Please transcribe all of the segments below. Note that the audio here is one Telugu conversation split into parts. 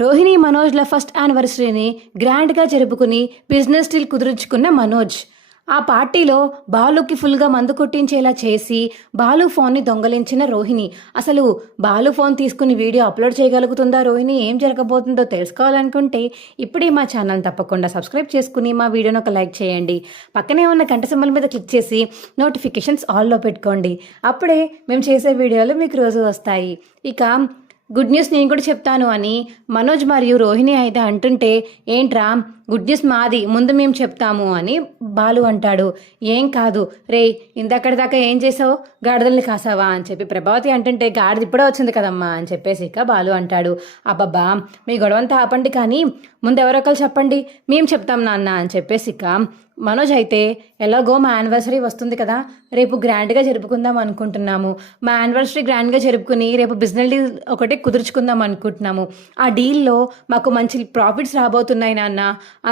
రోహిణి మనోజ్ల ఫస్ట్ యానివర్సరీని గ్రాండ్గా జరుపుకుని బిజినెస్ డీల్ కుదుర్చుకున్న మనోజ్ ఆ పార్టీలో బాలుకి ఫుల్గా మందు కొట్టించేలా చేసి బాలు ఫోన్ని దొంగలించిన రోహిణి. అసలు బాలు ఫోన్ తీసుకుని వీడియో అప్లోడ్ చేయగలుగుతుందా రోహిణి? ఏం జరగబోతుందో తెలుసుకోవాలనుకుంటే ఇప్పుడే మా ఛానల్ తప్పకుండా సబ్స్క్రైబ్ చేసుకుని మా వీడియోని ఒక లైక్ చేయండి. పక్కనే ఉన్న గంట సింబల్ మీద క్లిక్ చేసి నోటిఫికేషన్స్ ఆల్లో పెట్టుకోండి. అప్పుడే మేము చేసే వీడియోలు మీకు రోజు వస్తాయి. ఇక గుడ్ న్యూస్ నేను కూడా చెప్తాను అని మనోజ్ మరియు రోహిణి అయితే అంటుంటే, ఏంట్రా గుడ్ న్యూస్ మాది, ముందు మేము చెప్తాము అని బాలు అంటాడు. ఏం కాదు రే, ఇందక్కడి దాకా ఏం చేసావు, గాడిదల్ని కాసావా అని చెప్పి ప్రభావతి అంటుంటే, గాడిద ఇప్పుడే వచ్చింది కదమ్మా అని చెప్పేసి ఇక బాలు అంటాడు. అబ్బబ్బా మీ గొడవంతా ఆపండి, కానీ ముందు ఎవరొకరు చెప్పండి, మేము చెప్తాం నాన్న అని చెప్పేసి ఇక మనోజ్ అయితే, ఎలాగో మా యానివర్సరీ వస్తుంది కదా, రేపు గ్రాండ్గా జరుపుకుందాం అనుకుంటున్నాము. మా యానివర్సరీ గ్రాండ్గా జరుపుకుని రేపు బిజినెస్ డీల్ ఒకటి కుదుర్చుకుందాం అనుకుంటున్నాము. ఆ డీల్లో మాకు మంచి ప్రాఫిట్స్ రాబోతున్నాయి నాన్న.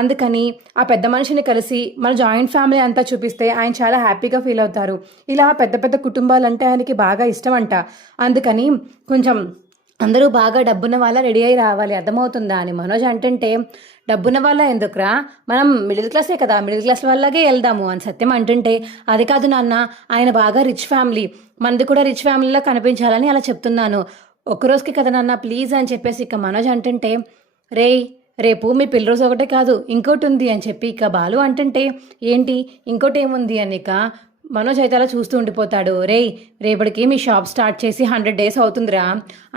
అందుకని ఆ పెద్ద మనిషిని కలిసి మన జాయింట్ ఫ్యామిలీ అంతా చూపిస్తే ఆయన చాలా హ్యాపీగా ఫీల్ అవుతారు. ఇలా పెద్ద పెద్ద కుటుంబాలంటే ఆయనకి బాగా ఇష్టం అంట. అందుకని కొంచెం అందరూ బాగా డబ్బున్న వాళ్ళ రెడీ అయి రావాలి, అర్థమవుతుందా అని మనోజ్ అంటుంటే, డబ్బున్న వాళ్ళ ఎందుకురా, మనం మిడిల్ క్లాసే కదా, మిడిల్ క్లాస్ వాళ్ళగే వెళ్దాము అని సత్యం అంటుంటే, అది కాదు నాన్న, ఆయన బాగా రిచ్ ఫ్యామిలీ, మనది కూడా రిచ్ ఫ్యామిలీలో కనిపించాలని అలా చెప్తున్నాను. ఒక్కరోజుకి కదా నాన్న ప్లీజ్ అని చెప్పేసి ఇక మనోజ్ అంటుంటే, రేపు మీ పిల్ల రోజు ఒకటే కాదు ఇంకోటి ఉంది అని చెప్పి ఇక బాలు అంటుంటే, ఏంటి ఇంకోటి ఏముంది అని ఇక మనోజ్ అయితే అలా చూస్తూ ఉండిపోతాడు. రేపటికి మీ షాప్ స్టార్ట్ చేసి 100 days అవుతుందిరా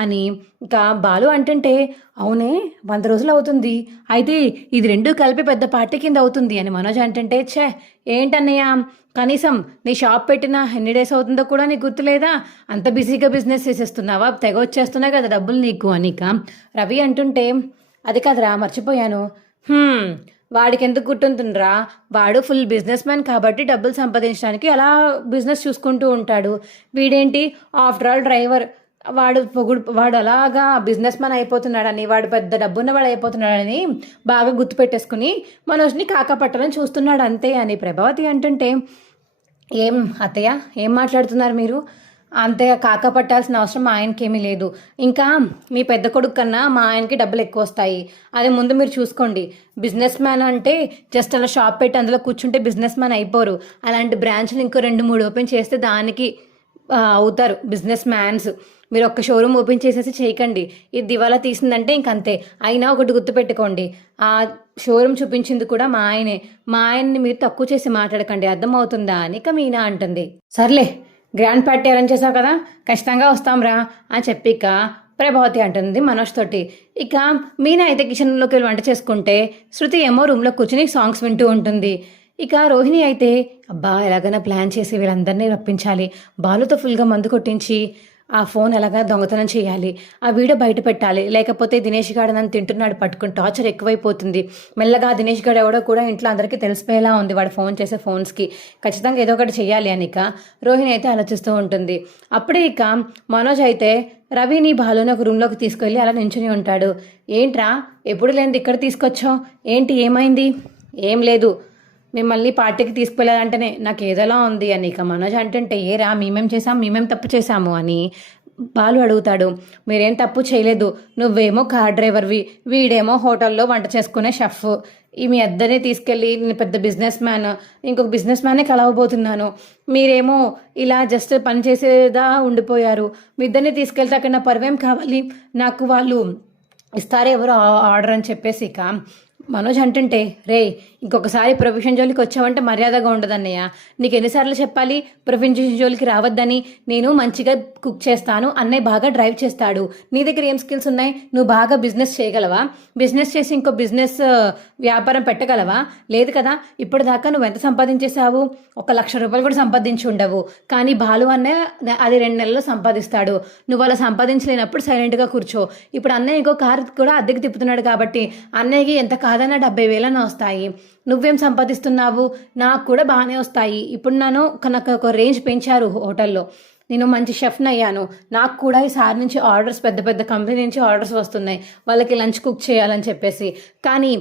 అని ఇక బాలు అంటుంటే, అవునే 100 రోజులు అవుతుంది, అయితే ఇది రెండు కలిపి పెద్ద పార్టీ కింద అవుతుంది అని మనోజ్ అంటుంటే, ఏంటన్నయ్య కనీసం నీ షాప్ పెట్టిన ఎన్ని డేస్ అవుతుందో కూడా నీకు గుర్తులేదా, అంత బిజీగా బిజినెస్ చేసేస్తున్నావా, తెగ వచ్చేస్తున్నాయి కదా డబ్బులు నీకు అని ఇక రవి అంటుంటే, అది కదరా మర్చిపోయాను, వాడికి ఎందుకు గుర్తుంటుందిరా, వాడు ఫుల్ బిజినెస్ మ్యాన్ కాబట్టి డబ్బులు సంపాదించడానికి అలా బిజినెస్ చూసుకుంటూ ఉంటాడు. వీడేంటి ఆఫ్టర్ ఆల్ డ్రైవర్, వాడు అలాగా బిజినెస్ మ్యాన్ అయిపోతున్నాడని, వాడు పెద్ద డబ్బున్న వాడు అయిపోతున్నాడని బాగా గుర్తుపెట్టేసుకుని మనోజ్ని కాకపట్టాలని చూస్తున్నాడు అంతే అని ప్రభావతి అంటుంటే, ఏం అత్తయ్య ఏం మాట్లాడుతున్నారు మీరు, అంతగా కాక పట్టాల్సిన అవసరం మా ఆయనకేమీ లేదు. ఇంకా మీ పెద్ద కొడుకు కన్నా మా ఆయనకి డబ్బులు ఎక్కువ వస్తాయి, అది ముందు మీరు చూసుకోండి. బిజినెస్ మ్యాన్ అంటే జస్ట్ అలా షాప్ పెట్టి అందులో కూర్చుంటే బిజినెస్ మ్యాన్ అయిపోరు. అలాంటి బ్రాంచ్లు ఇంకో 2-3 ఓపెన్ చేస్తే దానికి అవుతారు బిజినెస్ మ్యాన్స్. మీరు ఒక్క షోరూమ్ ఓపెన్ చేసేసి చేయకండి, ఇది దివాలా తీసిందంటే ఇంకంతే. అయినా ఒకటి గుర్తుపెట్టుకోండి, ఆ షోరూమ్ చూపించింది కూడా మా ఆయనే, మా ఆయన్ని మీరు తక్కువ చేసి మాట్లాడకండి, అర్థమవుతుందా అని ఇక మీనా అంటుంది. సర్లే గ్రాండ్ పార్టీ అరేంజ్ చేసావు కదా, ఖచ్చితంగా వస్తాంరా అని చెప్పి ఇక ప్రభావతి అంటుంది మనోజ్ తోటి. ఇక మీనా అయితే కిచెన్లోకి వెళ్ళి వంట చేసుకుంటే, శృతి ఏమో రూమ్లో కూర్చుని సాంగ్స్ వింటూ ఉంటుంది. ఇక రోహిణి అయితే, అబ్బా ఎలాగైనా ప్లాన్ చేసి వీళ్ళందరినీ రప్పించాలి, బాలుతో ఫుల్గా మందు కొట్టించి ఆ ఫోన్ ఎలాగా దొంగతనం చేయాలి, ఆ వీడియో బయట పెట్టాలి, లేకపోతే దినేష్ గారు నన్ను తింటున్నాడు పట్టుకుని టార్చర్ ఎక్కువైపోతుంది. మెల్లగా దినేష్ గారు ఎవడో కూడా ఇంట్లో అందరికీ తెలిసిపోయేలా ఉంది వాడు ఫోన్ చేసే ఫోన్స్కి, ఖచ్చితంగా ఏదో ఒకటి చేయాలి అని ఇక రోహిణి అయితే ఆలోచిస్తూ ఉంటుంది. అప్పుడే ఇక మనోజ్ అయితే రవిని బాలుని ఒక రూమ్లోకి తీసుకెళ్ళి అలా నించుని ఉంటాడు. ఏంట్రా ఎప్పుడు లేనిది ఇక్కడ తీసుకొచ్చావు, ఏంటి ఏమైంది? ఏం లేదు, మిమ్మల్ని పార్టీకి తీసుకువెళ్ళాలంటేనే నాకు ఏదోలా ఉంది అని ఇక మనోజ్ అంటుంటే, ఏరా మేమేం తప్పు చేశాము అని బాలు అడుగుతాడు. మీరేం తప్పు చేయలేదు, నువ్వేమో కార్ డ్రైవర్వి, వీడేమో హోటల్లో వంట చేసుకునే షెఫ్, మీ ఇద్దరిని తీసుకెళ్ళి నేను పెద్ద బిజినెస్ మ్యాన్, ఇంకొక బిజినెస్ మ్యానే కలవబోతున్నాను, మీరేమో ఇలా జస్ట్ పని చేసేదా ఉండిపోయారు. మీ ఇద్దరిని తీసుకెళ్తే అక్కడ నా పరువేం కావాలి, నాకు వాళ్ళు ఇస్తారే ఎవరు ఆర్డర్ అని చెప్పేసి ఇక మనోజ్ అంటుంటే, ఇంకొకసారి ప్రొఫెషన్ జోలికి వచ్చావంటే మర్యాదగా ఉండదన్నయ్య, నీకు ఎన్నిసార్లు చెప్పాలి ప్రొఫెషన్ జోలికి రావద్దని. నేను మంచిగా కుక్ చేస్తాను, అన్నయ్య బాగా డ్రైవ్ చేస్తాడు, నీ దగ్గర ఏం స్కిల్స్ ఉన్నాయి, నువ్వు బాగా బిజినెస్ చేయగలవా, బిజినెస్ చేసి ఇంకో బిజినెస్ వ్యాపారం పెట్టగలవా? లేదు కదా, ఇప్పటిదాకా నువ్వు ఎంత సంపాదించేసావు, 1,00,000 రూపాయలు కూడా సంపాదించి ఉండవు. కానీ బాలు అన్నయ్య అది 2 నెలల్లో సంపాదిస్తాడు, నువ్వు అలా సంపాదించలేనప్పుడు సైలెంట్గా కూర్చో. ఇప్పుడు అన్నయ్య ఇంకో కారు కూడా అద్దెకి తిప్పుతున్నాడు కాబట్టి అన్నయ్యకి ఎంత కాదన్నా 70,000 వస్తాయి. నువ్వేం సంపాదిస్తున్నావు, నాకు కూడా బాగానే వస్తాయి. ఇప్పుడు నాకు ఒక రేంజ్ పెంచారు హోటల్లో, నేను మంచి షెఫ్ని అయ్యాను, నాకు కూడా ఈసారి నుంచి ఆర్డర్స్ పెద్ద పెద్ద కంపెనీ నుంచి ఆర్డర్స్ వస్తున్నాయి, వాళ్ళకి లంచ్ కుక్ చేయాలని చెప్పేసి. కానీ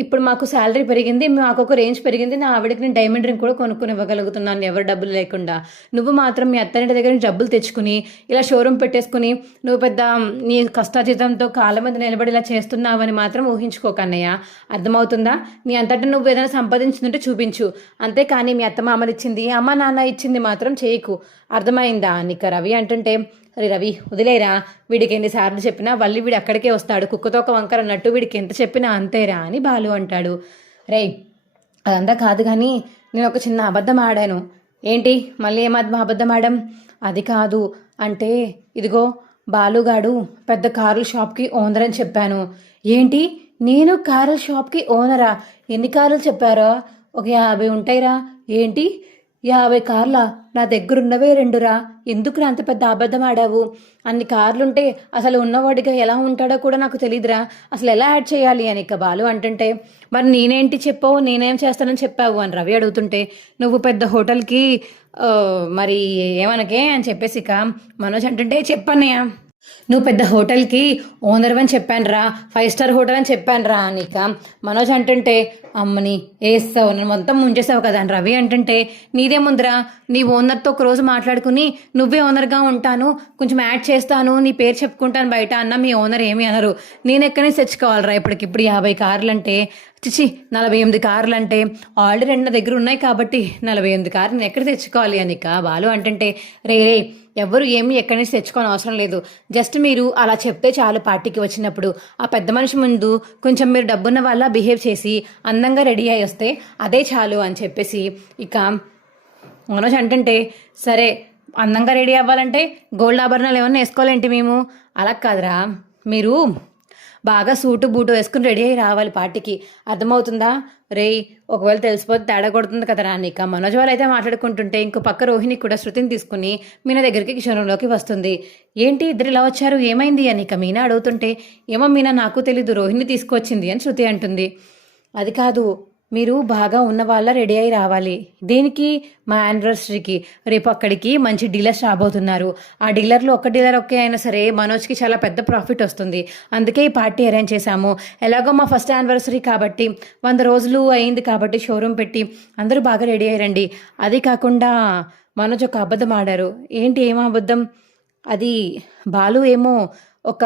ఇప్పుడు మాకు శాలరీ పెరిగింది, మాకు ఒక రేంజ్ పెరిగింది, నా ఆవిడకి నేను డైమండ్ రింగ్ కూడా కొనుక్కుని ఇవ్వగలుగుతున్నాను ఎవరు డబ్బులు లేకుండా. నువ్వు మాత్రం మీ అత్తనింటి దగ్గర నుంచి డబ్బులు తెచ్చుకుని ఇలా షోరూమ్ పెట్టేసుకుని నువ్వు పెద్ద నీ కష్టార్జితంతో కాళ్ళ మీద నిలబడి ఇలా చేస్తున్నావని మాత్రం ఊహించుకోకన్నయ్య. అర్థమవుతుందా? నీ అంతటా నువ్వు ఏదైనా సంపాదించిందంటే చూపించు, అంతేకాని మీ అత్త మామలు ఇచ్చింది అమ్మ నాన్న ఇచ్చింది మాత్రం చేయకు. అర్థమైందా నీకు? రవి అంటుంటే, అరే రవి వదిలేరా, వీడికి ఎన్నిసార్లు చెప్పినా మళ్ళీ వీడు అక్కడికే వస్తాడు, కుక్కతో ఒక వంకర అన్నట్టు వీడికి ఎంత చెప్పినా అంతేరా అని బాలు అంటాడు. రేయ్ అదంతా కాదు కానీ నేను ఒక చిన్న అబద్ధం ఆడాను. ఏంటి మళ్ళీ అబద్ధం ఆడాం? అది కాదు అంటే ఇదిగో బాలుగాడు పెద్ద కార్ల షాప్కి ఓనర్ అని చెప్పాను. ఏంటి నేను కార్ల షాప్కి ఓనరా? ఎన్ని కార్లు చెప్పారా? ఒక 50 ఉంటాయిరా. ఏంటి 50 కార్లా? నా దగ్గరున్నవే 2రా. ఎందుకు అంత పెద్ద అబద్ధం ఆడావు? అన్ని కార్లుంటే అసలు ఉన్నవాడిగా ఎలా ఉంటాడో కూడా నాకు తెలియదురా, అసలు ఎలా యాడ్ చేయాలి అని ఇక బాలు అంటుంటే, మరి నేనేంటి చెప్పావు, నేనేం చేస్తానని చెప్పావు అని రవి అడుగుతుంటే, నువ్వు పెద్ద హోటల్కి మరి ఏమనకే అని చెప్పేసి ఇక మనోజ్ అంటుంటే, చెప్పన్నయ్య నువ్వు పెద్ద హోటల్కి ఓనర్ అని చెప్పానురా, 5 స్టార్ హోటల్ అని చెప్పానురా అనిక మనోజ్ అంటుంటే, అమ్మని వేస్తావు నన్ను మొత్తం ముంచేసావు కదా అని రవి అంటుంటే, నీదేముందిరా, నీ ఓనర్తో ఒకరోజు మాట్లాడుకుని నువ్వే ఓనర్గా ఉంటాను, కొంచెం యాడ్ చేస్తాను, నీ పేరు చెప్పుకుంటాను బయట అన్న మీ ఓనర్ ఏమీ అనరు. నేను ఎక్కడి నుంచి తెచ్చుకోవాలరా ఇప్పటికిప్పుడు 50 కార్లు అంటే? చిచి 48 కార్లు అంటే ఆల్రెడీ 2 దగ్గర ఉన్నాయి కాబట్టి 48 కార్లు నేను ఎక్కడ తెచ్చుకోవాలి అనిక బాలు అంటుంటే, రే ఎవరు ఏమీ ఎక్కడి నుంచి తెచ్చుకోని అవసరం లేదు, జస్ట్ మీరు అలా చెప్తే చాలు. పార్టీకి వచ్చినప్పుడు ఆ పెద్ద మనిషి ముందు కొంచెం మీరు డబ్బున్న వాళ్ళ బిహేవ్ చేసి అందంగా రెడీ అయ్యి వస్తే అదే చాలు అని చెప్పేసి ఇక మనోజ్ అంటుంటే, సరే అందంగా రెడీ అవ్వాలంటే గోల్డ్ ఆభరణాలు ఏమన్నా వేసుకోవాలేంటి మేము? అలా కాదురా, మీరు బాగా సూటు బూటు వేసుకుని రెడీ అయ్యి రావాలి పార్టీకి. అర్థమవుతుందా? రేయ్ ఒకవేళ తెలిసిపోతే తేడా కొడుతుంది కదా రానిక. మనోజ్ వాళ్ళు అయితే మాట్లాడుకుంటుంటే ఇంకో పక్క రోహిణి కూడా శృతిని తీసుకుని మీనా దగ్గరికి కిషోరంలోకి వస్తుంది. ఏంటి ఇద్దరు ఇలా వచ్చారు, ఏమైంది అని ఇక మీనా అడుగుతుంటే, ఏమో మీనా నాకు తెలీదు, రోహిణి తీసుకొచ్చింది అని శృతి అంటుంది. అది కాదు, మీరు బాగా ఉన్న వాళ్ళ రెడీ అయి రావాలి. దేనికి? మా యానివర్సరీకి. రేపు అక్కడికి మంచి డీలర్స్ రాబోతున్నారు. ఆ డీలర్లో ఒక డీలర్ ఒకే అయినా సరే మనోజ్కి చాలా పెద్ద ప్రాఫిట్ వస్తుంది. అందుకే ఈ పార్టీ అరేంజ్ చేశాము. ఎలాగో మా ఫస్ట్ యానివర్సరీ కాబట్టి 100 రోజులు అయింది కాబట్టి షోరూమ్ పెట్టి అందరూ బాగా రెడీ అయ్యారండి. అది కాకుండా మనోజ్ ఒక అబద్ధం ఆడారు. ఏంటి ఏమో అబద్ధం? అది బాలు ఏమో ఒక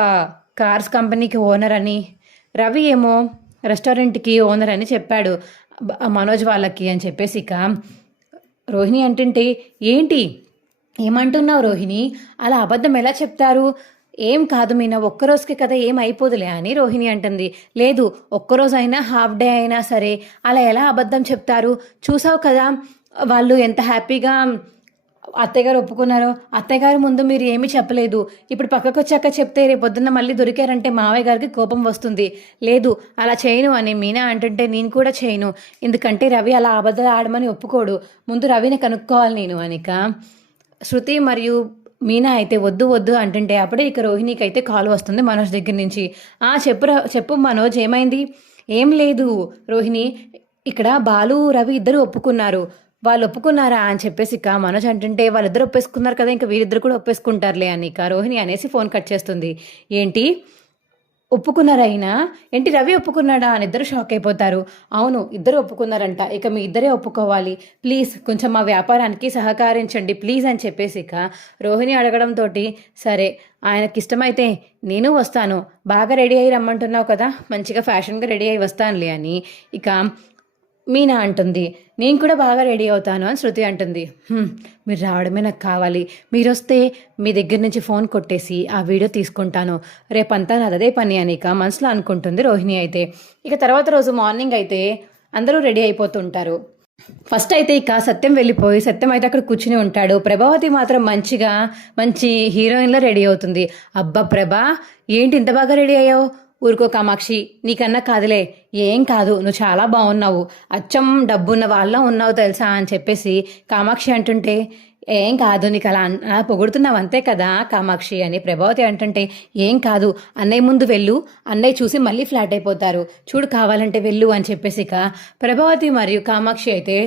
కార్స్ కంపెనీకి ఓనర్ అని, రవి ఏమో రెస్టారెంట్కి ఓనర్ అని చెప్పాడు మనోజ్ వాళ్ళకి అని చెప్పేసి ఇక రోహిణి అంటుంటే, ఏంటి ఏమంటున్నావు రోహిణి? అలా అబద్ధం ఎలా చెప్తారు? ఏం కాదు మీనా, ఒక్కరోజుకి కదా ఏం అయిపోదులే అని రోహిణి అంటుంది. లేదు ఒక్కరోజు అయినా హాఫ్ డే అయినా సరే అలా ఎలా అబద్ధం చెప్తారు? చూసావు కదా వాళ్ళు ఎంత హ్యాపీగా అత్తయ్యగారు ఒప్పుకున్నారు. అత్తయ్యగారు ముందు మీరు ఏమీ చెప్పలేదు, ఇప్పుడు పక్కకు వచ్చాక చెప్తే రేపు పొద్దున్న మళ్ళీ దొరికారంటే మావయ్య గారికి కోపం వస్తుంది. లేదు అలా చేయను అని మీనా అంటుంటే, నేను కూడా చేయను, ఎందుకంటే రవి అలా అబద్ధాలు ఆడమని ఒప్పుకోడు, ముందు రవిని కనుక్కోవాలి నేను అనిక శృతి మరియు మీనా అయితే వద్దు వద్దు అంటుంటే, అప్పుడే ఇక రోహిణికి అయితే కాల్ వస్తుంది మనోజ్ దగ్గర నుంచి. చెప్పు మనోజ్ ఏమైంది? ఏం లేదు రోహిణి, ఇక్కడ బాలు రవి ఇద్దరు ఒప్పుకున్నారు. వాళ్ళు ఒప్పుకున్నారా అని చెప్పేసి ఇక మనోజ్ అంటుంటే, వాళ్ళిద్దరు ఒప్పేసుకున్నారు కదా, ఇంకా వీరిద్దరు కూడా ఒప్పేసుకుంటారులే అని ఇక రోహిణి అనేసి ఫోన్ కట్ చేస్తుంది. ఏంటి ఒప్పుకున్నారా అయినా? ఏంటి రవి ఒప్పుకున్నాడా అని ఇద్దరు షాక్ అయిపోతారు. అవును ఇద్దరు ఒప్పుకున్నారంట, ఇక మీ ఇద్దరే ఒప్పుకోవాలి, ప్లీజ్ కొంచెం మా వ్యాపారానికి సహకరించండి ప్లీజ్ అని చెప్పేసి ఇక రోహిణి అడగడంతో, సరే ఆయనకి ఇష్టమైతే నేను వస్తాను, బాగా రెడీ అయ్యి రమ్మంటున్నావు కదా, మంచిగా ఫ్యాషన్గా రెడీ అయ్యి వస్తానులే అని ఇక మీనా అంటుంది. నేను కూడా బాగా రెడీ అవుతాను అని శృతి అంటుంది. మీరు రావడమే నాకు కావాలి, మీరు వస్తే మీ దగ్గర నుంచి ఫోన్ కొట్టేసి ఆ వీడియో తీసుకుంటాను, రేపంతా నాదే పని అని ఇక మనసులో అనుకుంటుంది రోహిణి అయితే. ఇక తర్వాత రోజు మార్నింగ్ అయితే అందరూ రెడీ అయిపోతుంటారు. ఫస్ట్ అయితే ఇక సత్యం వెళ్ళిపోయి సత్యం అయితే అక్కడ కూర్చుని ఉంటాడు. ప్రభావతి మాత్రం మంచి హీరోయిన్లో రెడీ అవుతుంది. అబ్బా ప్రభా ఏంటి ఇంత బాగా రెడీ అయ్యావు? ఊరుకో కామాక్షి, నీకన్నా కాదులే, ఏం కాదు, నువ్వు చాలా బాగున్నావు, అచ్చం డబ్బున్న వాళ్ళ ఉన్నావు తెలుసా అని చెప్పేసి కామాక్షి అంటుంటే, ఏం కాదు నీకు అలా పొగుడుతున్నావు అంతే కదా కామాక్షి అని ప్రభావతి అంటుంటే, ఏం కాదు అన్నయ్య ముందు వెళ్ళు, అన్నయ్య చూసి మళ్ళీ ఫ్లాట్ అయిపోతారు, చూడు కావాలంటే వెళ్ళు అని చెప్పేసి ఇక ప్రభావతి మరియు కామాక్షి అయితే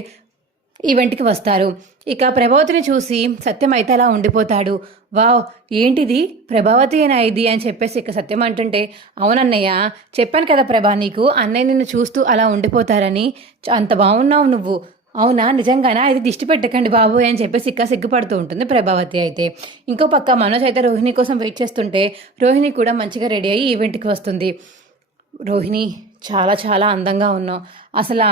ఈవెంట్కి వస్తారు. ఇక ప్రభావతిని చూసి సత్యం అయితే అలా ఉండిపోతాడు. వావ్, ఏంటిది ప్రభావతి అయినా ఇది అని చెప్పేసి ఇక సత్యం అంటుంటే, అవునన్నయ్య, చెప్పాను కదా ప్రభా నీకు, అన్నయ్య నిన్ను చూస్తూ అలా ఉండిపోతారని, అంత బాగున్నావు నువ్వు. అవునా, నిజంగానా, ఇది దిష్టి పెట్టకండి బాబు అని చెప్పేసి ఇక సిగ్గుపడుతూ ఉంటుంది ప్రభావతి అయితే. ఇంకో పక్క మనోజ్ అయితే రోహిణి కోసం వెయిట్ చేస్తుంటే రోహిణి కూడా మంచిగా రెడీ అయ్యి ఈవెంట్కి వస్తుంది. రోహిణి, చాలా చాలా అందంగా ఉన్నావు. అసలు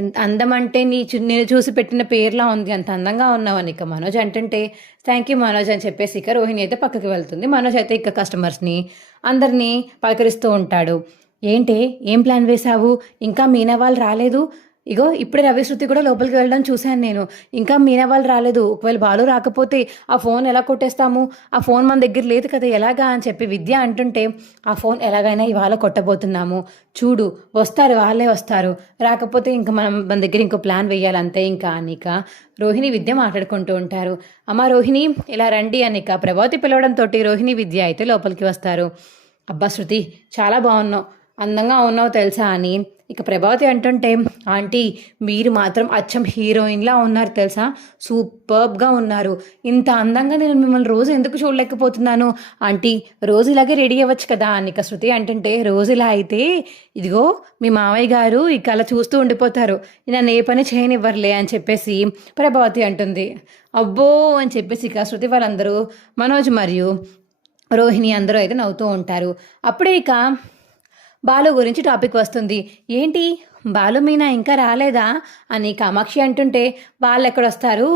ఎంత అందం అంటే నేను చూసి పెట్టిన పేర్లా ఉంది, అంత అందంగా ఉన్నావని ఇక మనోజ్ అంటుంటే, థ్యాంక్ యూ మనోజ్ అని చెప్పేసి ఇక రోహిణి అయితే పక్కకి వెళ్తుంది. మనోజ్ అయితే ఇక కస్టమర్స్ని అందరినీ పలకరిస్తూ ఉంటాడు. ఏంటి, ఏం ప్లాన్ వేశావు, ఇంకా మీనా వాళ్ళు రాలేదు? ఇగో ఇప్పుడే రవి శృతి కూడా లోపలికి వెళ్ళడం చూశాను నేను, ఇంకా మీనా వాళ్ళు రాలేదు. ఒకవేళ బాలు రాకపోతే ఆ ఫోన్ ఎలా కొట్టేస్తాము, ఆ ఫోన్ మన దగ్గర లేదు కదా ఎలాగా అని చెప్పి విద్య అంటుంటే, ఆ ఫోన్ ఎలాగైనా ఇవాళ కొట్టబోతున్నాము, చూడు వస్తారు, వాళ్ళే వస్తారు, రాకపోతే ఇంకా మన దగ్గర ఇంకో ప్లాన్ వేయాలి అంతే ఇంకా అనిక రోహిణి విద్య మాట్లాడుకుంటూ ఉంటారు. అమ్మ రోహిణి ఇలా రండి అనిక ప్రభావతి పిలవడంతో రోహిణి విద్య అయితే లోపలికి వస్తారు. అబ్బా శృతి, చాలా బాగున్నావు, అందంగా ఉన్నావు తెలుసా అని ఇక ప్రభావతి అంటుంటే, ఆంటీ మీరు మాత్రం అచ్చం హీరోయిన్లా ఉన్నారు తెలుసా, సూపర్బ్గా ఉన్నారు, ఇంత అందంగా నేను మిమ్మల్ని రోజు ఎందుకు చూడలేకపోతున్నాను ఆంటీ, రోజు ఇలాగే రెడీ అవ్వచ్చు కదా అని ఇక శృతి అంటుంటే, రోజు ఇలా అయితే ఇదిగో మీ మావయ్య గారు ఇక అలా చూస్తూ ఉండిపోతారు, నన్ను ఏ పని చేయనివ్వర్లే అని చెప్పేసి ప్రభావతి అంటుంది. అబ్బో అని చెప్పేసి ఇక శృతి వాళ్ళందరూ మనోజ్ మరియు రోహిణి అందరూ అయితే నవ్వుతూ ఉంటారు. అప్పుడే ఇక బాలు గురించి టాపిక్ వస్తుంది. ఏంటి బాలు మీనా ఇంకా రాలేదా అని కామాక్షి అంటుంటే, వాళ్ళు ఎక్కడొస్తారు,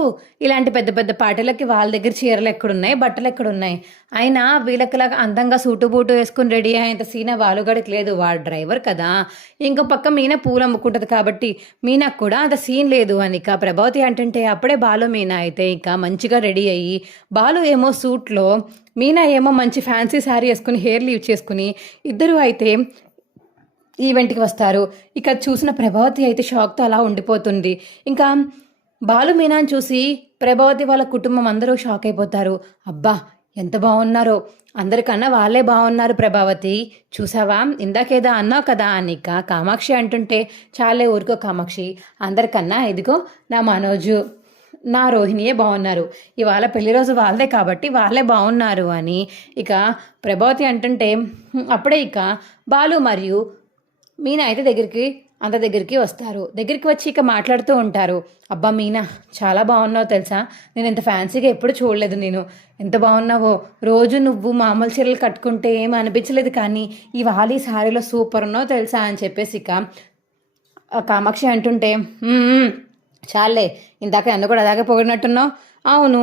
ఇలాంటి పెద్ద పెద్ద పార్టీలకి వాళ్ళ దగ్గర చీరలు ఎక్కడున్నాయి, బట్టలు ఎక్కడున్నాయి, అయినా వీళ్ళకిలాగా అందంగా సూటు బూటు వేసుకుని రెడీ అయ్యేంత సీనా బాలుగడికి లేదు, వాడు డ్రైవర్ కదా. ఇంకో పక్క మీనా పూలు అమ్ముకుంటుంది కాబట్టి మీనాకు కూడా అంత సీన్ లేదు అని ఇక ప్రభావతి అంటుంటే, అప్పుడే బాలు మీనా అయితే ఇక మంచిగా రెడీ అయ్యి, బాలు ఏమో సూట్లో, మీనా ఏమో మంచి ఫ్యాన్సీ శారీ వేసుకుని హెయిర్ లీవ్ చేసుకుని ఇద్దరు అయితే ఈవెంట్కి వస్తారు. ఇక చూసిన ప్రభావతి అయితే షాక్తో అలా ఉండిపోతుంది. ఇంకా బాలు మీనాని చూసి ప్రభావతి వాళ్ళ కుటుంబం అందరూ షాక్ అయిపోతారు. అబ్బా ఎంత బాగున్నారో, అందరికన్నా వాళ్ళే బాగున్నారు ప్రభావతి, చూసావా ఇందాకేదా అన్నావు కదా అనిక కామాక్షి అంటుంటే, చాలే ఊరుకో కామాక్షి, అందరికన్నా ఇదిగో నా మనోజు నా రోహిణియే బాగున్నారు, ఇవాళ పెళ్లి రోజు వాళ్ళదే కాబట్టి వాళ్ళే బాగున్నారు అని ఇక ప్రభావతి అంటుంటే, అప్పుడే ఇక బాలు మరియు మీనా అయితే దగ్గరికి వస్తారు. దగ్గరికి వచ్చి ఇక మాట్లాడుతూ ఉంటారు. అబ్బా మీనా, చాలా బాగున్నావు తెలుసా, నేను ఎంత ఫ్యాన్సీగా ఎప్పుడు చూడలేదు, నేను ఎంత బాగున్నావో, రోజు నువ్వు మామూలు చీరలు కట్టుకుంటే ఏం అనిపించలేదు, కానీ ఇవాళ ఈ శారీలో సూపర్ ఉన్నావు తెలుసా అని చెప్పేసి ఇక కామాక్షి అంటుంటే, చాలే, ఇందాక నన్ను కూడా అలాగే పొగిడినట్టున్నావు. అవును,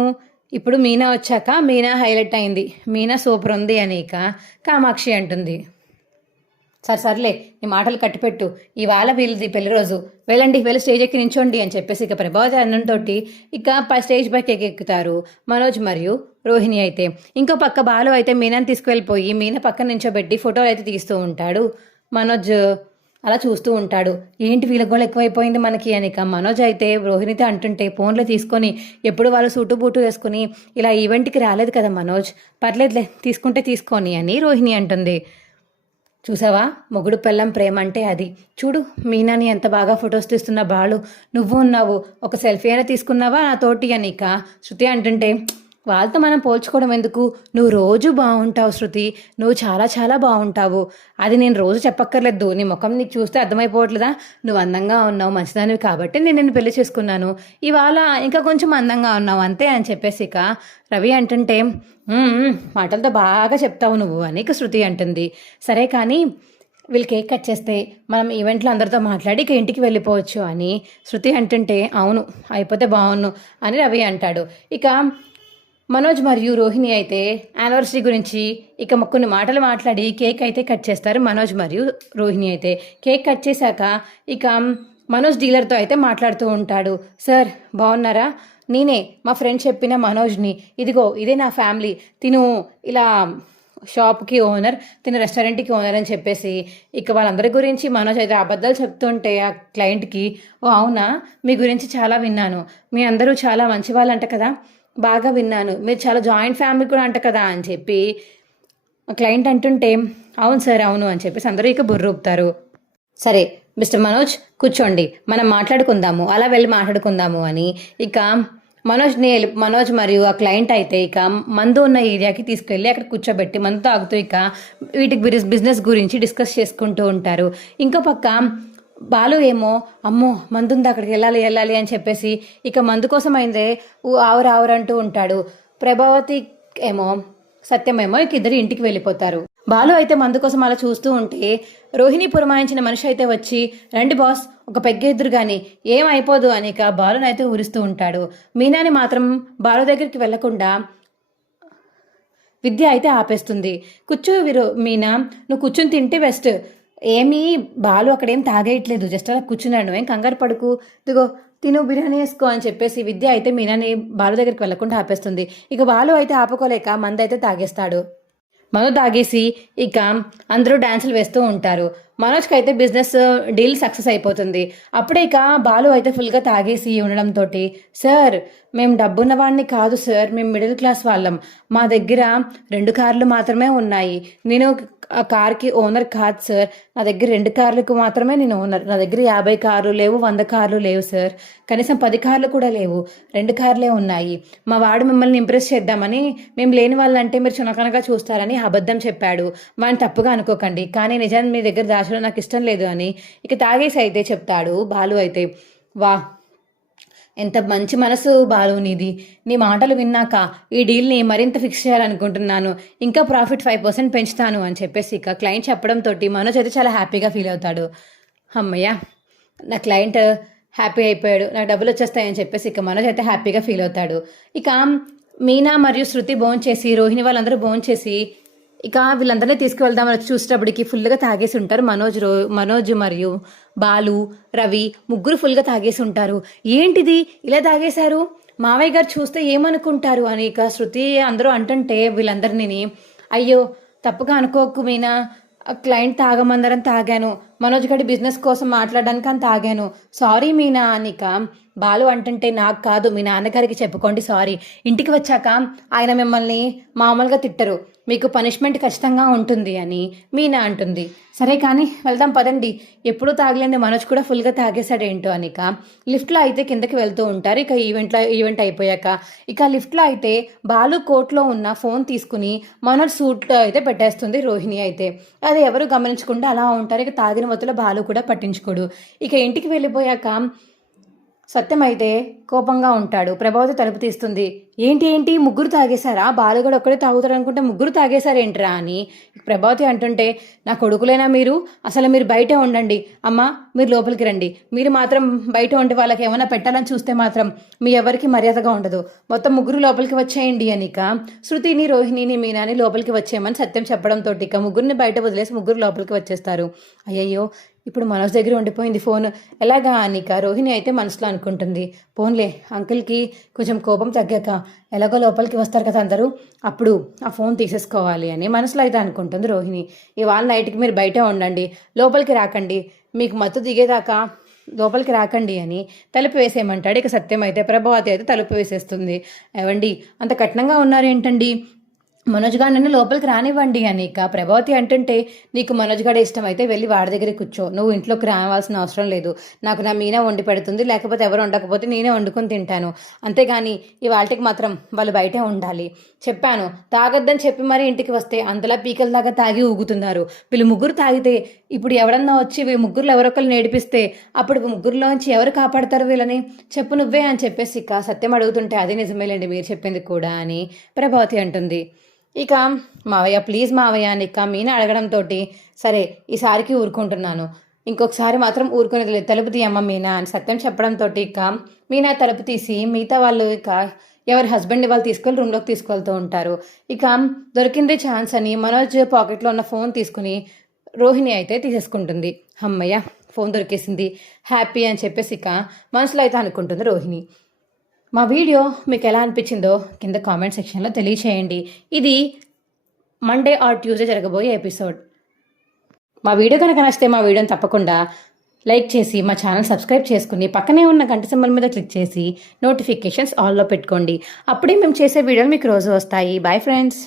ఇప్పుడు మీనా వచ్చాక మీనా హైలైట్ అయింది, మీనా సూపర్ ఉంది అని ఇక కామాక్షి అంటుంది. సర్లే నీ మాటలు కట్టిపెట్టు, ఇవాళ వీళ్ళది పెళ్లి రోజు, వెళ్ళండి, వెళ్ళి స్టేజ్ ఎక్కి నించోండి అని చెప్పేసి ఇక ప్రభావతి అన్నంతో ఇక స్టేజ్ పైకి ఎక్కుతారు మనోజ్ మరియు రోహిణి అయితే. ఇంకో పక్క బాలు అయితే మీనాని తీసుకువెళ్ళిపోయి మీనా పక్కన నించోబెట్టి ఫోటోలు అయితే తీస్తూ ఉంటాడు. మనోజ్ అలా చూస్తూ ఉంటాడు. ఏంటి వీళ్ళ గోళ ఎక్కువైపోయింది మనకి అని ఇక మనోజ్ అయితే రోహిణితో అంటుంటే, ఫోన్లో తీసుకొని ఎప్పుడు వాళ్ళు సూటు బూటు వేసుకుని ఇలా ఈవెంట్కి రాలేదు కదా మనోజ్, పర్లేదులే తీసుకుంటే తీసుకొని అని రోహిణి అంటుంది. చూసావా, మొగుడు పెళ్ళం ప్రేమ అంటే అది, చూడు మీనాని ఎంత బాగా ఫొటోస్ తీస్తున్న బాలు, నువ్వు ఉన్నావు, ఒక సెల్ఫీ అయినా తీసుకున్నావా నాతోటి అని ఇక శృతి అంటుంటే, వాళ్ళతో మనం పోల్చుకోవడం ఎందుకు, నువ్వు రోజు బాగుంటావు శృతి, నువ్వు చాలా చాలా బాగుంటావు, అది నేను రోజు చెప్పక్కర్లేదు, నీ ముఖం నీకు చూస్తే అర్థమైపోవట్లేదా, నువ్వు అందంగా ఉన్నావు, మంచిదానివి కాబట్టి నేను నిన్ను పెళ్లి చేసుకున్నాను, ఇవాళ ఇంకా కొంచెం అందంగా ఉన్నావు అంతే అని చెప్పేసి ఇక రవి అంటుంటే, మాటలతో బాగా చెప్తావు నువ్వు అని ఇక శృతి అంటుంది. సరే కానీ వీళ్ళు కేక్ కట్ చేస్తే మనం ఈవెంట్లో అందరితో మాట్లాడి ఇక ఇంటికి వెళ్ళిపోవచ్చు అని శృతి అంటుంటే, అవును అయిపోతే బాగున్ను అని రవి అంటాడు. ఇక మనోజ్ మరియు రోహిణి అయితే యానివర్సరీ గురించి ఇక కొన్ని మాటలు మాట్లాడి కేక్ అయితే కట్ చేస్తారు. మనోజ్ మరియు రోహిణి అయితే కేక్ కట్ చేశాక ఇక మనోజ్ డీలర్తో అయితే మాట్లాడుతూ ఉంటాడు. సార్ బాగున్నారా, నేనే మా ఫ్రెండ్ చెప్పిన మనోజ్ని, ఇదిగో ఇదే నా ఫ్యామిలీ, తిను ఇలా షాప్కి ఓనర్, తిన రెస్టారెంట్కి ఓనర్ అని చెప్పేసి ఇక వాళ్ళందరి గురించి మనోజ్ అయితే అబద్ధాలు చెప్తుంటే ఆ క్లయింట్కి, ఓ అవునా, మీ గురించి చాలా విన్నాను, మీ అందరూ చాలా మంచి వాళ్ళంట కదా, బాగా విన్నాను, మీరు చాలా జాయింట్ ఫ్యామిలీ కూడా అంట కదా అని చెప్పి క్లయింట్ అంటుంటే, అవును సార్ అవును అని చెప్పేసి అందరూ ఇక బుర్ర ఊపుతారు. సరే మిస్టర్ మనోజ్ కూర్చోండి, మనం మాట్లాడుకుందాము, అలా వెళ్ళి మాట్లాడుకుందాము అని ఇక మనోజ్ మరియు ఆ క్లయింట్ అయితే ఇక మందు ఉన్న ఏరియాకి తీసుకెళ్ళి అక్కడ కూర్చోబెట్టి మందు తాగుతూ ఇక వీటికి బిజినెస్ గురించి డిస్కస్ చేసుకుంటూ ఉంటారు. ఇంకో పక్క బాలు ఏమో అమ్మో మందుంది అక్కడికి వెళ్ళాలి అని చెప్పేసి ఇక మందు కోసం అయిందే ఆవురంటూ ఉంటాడు. ప్రభావతి ఏమో సత్యమేమో ఇక ఇద్దరు ఇంటికి వెళ్ళిపోతారు. బాలు అయితే మందు కోసం అలా చూస్తూ ఉంటే రోహిణి పురమాయించిన మనిషి అయితే వచ్చి రండి బాస్ ఒక పెగ్గెదురు గాని ఏం అయిపోదు అని ఇక బాలునైతే ఊరిస్తూ ఉంటాడు. మీనాని మాత్రం బాలు దగ్గరికి వెళ్లకుండా విద్య అయితే ఆపేస్తుంది. మీనా నువ్వు కూర్చుని తింటే బెస్ట్, ఏమీ బాలు అక్కడేం తాగేయట్లేదు, జస్ట్ అలా కూర్చున్నాడు, ఏం కంగారు పడుకు, ఇదిగో తిను బిర్యానీ వేసుకో అని చెప్పేసి విద్య అయితే మీనాని బాలు దగ్గరికి వెళ్లకుండా ఆపేస్తుంది. ఇక బాలు అయితే ఆపుకోలేక మందైతే తాగేస్తాడు. మనో తాగేసి ఇక అందరూ డాన్సులు వేస్తూ ఉంటారు. మనోజ్కి అయితే బిజినెస్ డీల్ సక్సెస్ అయిపోతుంది. అప్పుడే ఇక బాలు అయితే ఫుల్గా తాగేసి ఉండడంతో సార్ మేము డబ్బున్న వాడిని కాదు సార్, మేము మిడిల్ క్లాస్ వాళ్ళం, మా దగ్గర 2 కార్లు మాత్రమే ఉన్నాయి, నేను ఆ కార్కి ఓనర్ కాదు సార్, నా దగ్గర 2 కార్లకు మాత్రమే నేను ఓనర్, నా దగ్గర 50 కార్లు లేవు, 100 కార్లు లేవు సార్, కనీసం 10 కార్లు కూడా లేవు, 2 కార్లే ఉన్నాయి, మా వాడు మిమ్మల్ని ఇంప్రెస్ చేద్దామని మేము లేని వాళ్ళంటే మీరు చునకనగా చూస్తారని అబద్ధం చెప్పాడు, వాడిని తప్పుగా అనుకోకండి, కానీ నిజాన్ని మీ దగ్గర దాచడం నాకు ఇష్టం లేదు అని ఇక తాగేసి అయితే చెప్తాడు బాలు అయితే. వా ఎంత మంచి మనసు బాలు నీది, నీ మాటలు విన్నాక ఈ డీల్ని మరింత ఫిక్స్ చేయాలనుకుంటున్నాను, ఇంకా ప్రాఫిట్ 5% పెంచుతాను అని చెప్పేసి ఇక క్లయింట్ చెప్పడంతో మనోజ్ అయితే చాలా హ్యాపీగా ఫీల్ అవుతాడు. అమ్మయ్య నా క్లయింట్ హ్యాపీ అయిపోయాడు, నాకు డబ్బులు వచ్చేస్తాయని చెప్పేసి ఇక మనోజ్ అయితే హ్యాపీగా ఫీల్ అవుతాడు. ఇక మీనా మరియు శృతి భోంచేసి రోహిణి వాళ్ళందరూ భోంచేసి ఇక వీళ్ళందరినీ తీసుకువెళ్దామని చూసేటప్పటికి ఫుల్గా తాగేసి ఉంటారు. మనోజ్ మరియు బాలు, రవి ముగ్గురు ఫుల్గా తాగేసి ఉంటారు. ఏంటిది ఇలా తాగేశారు, మావయ్య గారు చూస్తే ఏమనుకుంటారు అని ఇక శృతి అందరూ అంటుంటే వీళ్ళందరినీ అయ్యో తప్పుగా అనుకోకు మీనా, క్లయింట్ తాగమందరం తాగాను, మనోజ్ గడి బిజినెస్ కోసం మాట్లాడడానికి అని తాగాను, సారీ మీనా అనిక బాలు అంటుంటే నాకు కాదు మీ నాన్నగారికి చెప్పుకోండి సారీ, ఇంటికి వచ్చాక ఆయన మిమ్మల్ని మామూలుగా తిట్టరు, మీకు పనిష్మెంట్ ఖచ్చితంగా ఉంటుంది అని మీనా అంటుంది. సరే కానీ వెళ్దాం పదండి, ఎప్పుడూ తాగలేని మనోజ్ కూడా ఫుల్గా తాగేశాడేంటో అనిక లిఫ్ట్లో అయితే కిందకి వెళ్తూ ఉంటారు. ఇక ఈవెంట్ అయిపోయాక ఇక లిఫ్ట్లో అయితే బాలు కోట్లో ఉన్న ఫోన్ తీసుకుని మనోజ్ సూట్లో అయితే పెట్టేస్తుంది రోహిణి అయితే. అది ఎవరు గమనించకుండా అలా ఉంటారు. ఇక తాగిన మొత్తంలో బాలు కూడా పట్టించుకోడు. ఇక ఇంటికి వెళ్ళిపోయాక సత్యం అయితే కోపంగా ఉంటాడు. ప్రభావతి తలుపు తీస్తుంది. ఏంటి ముగ్గురు తాగేశారా, బాలుగడు ఒక్కడే తాగుతాడు అనుకుంటే ముగ్గురు తాగేశారేంట్రా అని ప్రభావతి అంటుంటే నా కొడుకులేనా మీరు, అసలు మీరు బయటే ఉండండి, అమ్మా మీరు లోపలికి రండి, మీరు మాత్రం బయట ఉండి వాళ్ళకి ఏమైనా పెట్టాలని చూస్తే మాత్రం మీ ఎవరికి మర్యాదగా ఉండదు, మొత్తం ముగ్గురు లోపలికి వచ్చేయండి అనిక శృతిని రోహిణిని మీనాని లోపలికి వచ్చేయమని సత్యం చెప్పడంతో ఇక ముగ్గురిని బయట వదిలేసి ముగ్గురు లోపలికి వచ్చేస్తారు. అయ్యయ్యో ఇప్పుడు మనోజ్ దగ్గర ఉండిపోయింది ఫోన్, ఎలాగా అనిక రోహిణి అయితే మనసులో అనుకుంటుంది. ఫోన్లే అంకుల్కి కొంచెం కోపం తగ్గాక ఎలాగో లోపలికి వస్తారు కదా అందరూ, అప్పుడు ఆ ఫోన్ తీసేసుకోవాలి అని మనసులో అయితే అనుకుంటుంది రోహిణి. ఇవాళ నైట్కి మీరు బయటే ఉండండి, లోపలికి రాకండి, మీకు మత్తు దిగేదాకా లోపలికి రాకండి అని తలుపు వేసేయమంటాడు. ఇక సత్యం అయితే ప్రభావతి అయితే తలుపు వేసేస్తుంది. ఏవండి అంత కఠినంగా ఉన్నారేంటండి, మనోజ్ గారిని లోపలికి రానివ్వండి అని ఇక ప్రభావతి అంటుంటే నీకు మనోజ్ గారి ఇష్టం అయితే వెళ్ళి వాడి దగ్గర కూర్చో, నువ్వు ఇంట్లోకి రావాల్సిన అవసరం లేదు, నాకు నా మీనా వండి పెడుతుంది, లేకపోతే ఎవరు వండకపోతే నేనే వండుకొని తింటాను, అంతేగాని ఇవాళకి మాత్రం వాళ్ళు బయటే ఉండాలి, చెప్పాను తాగొద్దని చెప్పి మరి ఇంటికి వస్తే అంతలా పీకల దాకా తాగి ఊగుతున్నారు, వీళ్ళు ముగ్గురు తాగితే ఇప్పుడు ఎవరన్నా వచ్చి వీళ్ళు ముగ్గురులో ఎవరొకరు నేడిపిస్తే అప్పుడు ముగ్గురులోంచి ఎవరు కాపాడతారు వీళ్ళని, చెప్పు నువ్వే అని చెప్పేసి ఇక సత్యం అడుగుతుంటే అది నిజమేలేండి మీరు చెప్పింది కూడా అని ప్రభావతి అంటుంది. ఇక మావయ్య ప్లీజ్ మావయ్య అని ఇక మీనా అడగడంతో సరే ఈసారికి ఊరుకుంటున్నాను, ఇంకొకసారి మాత్రం ఊరుకునేది లేదు, తలుపు తీయమ్మ మీనా అని సత్యం చెప్పడంతో ఇక మీనా తలుపు తీసి మిగతా వాళ్ళు ఇక ఎవరి హస్బెండ్ని వాళ్ళు తీసుకెళ్ళి రూమ్లోకి తీసుకెళ్తూ ఉంటారు. ఇక దొరికిందే ఛాన్స్ అని మనోజ్ పాకెట్లో ఉన్న ఫోన్ తీసుకుని రోహిణి అయితే తీసేసుకుంటుంది. అమ్మయ్య ఫోన్ దొరికేసింది హ్యాపీ అని చెప్పేసి ఇక మనసులో అయితే అనుకుంటుంది రోహిణి. మా వీడియో మీకు ఎలా అనిపించిందో కింద కామెంట్ సెక్షన్లో తెలియచేయండి. ఇది మండే ఆర్ ట్యూస్డే జరగబోయే ఎపిసోడ్. మా వీడియో కనుక నచ్చితే మా వీడియోని తప్పకుండా లైక్ చేసి మా ఛానల్ సబ్స్క్రైబ్ చేసుకుని పక్కనే ఉన్న గంట సింబల్ మీద క్లిక్ చేసి నోటిఫికేషన్స్ ఆల్లో పెట్టుకోండి. అప్పుడే మేము చేసే వీడియోలు మీకు రోజు వస్తాయి. Bye friends.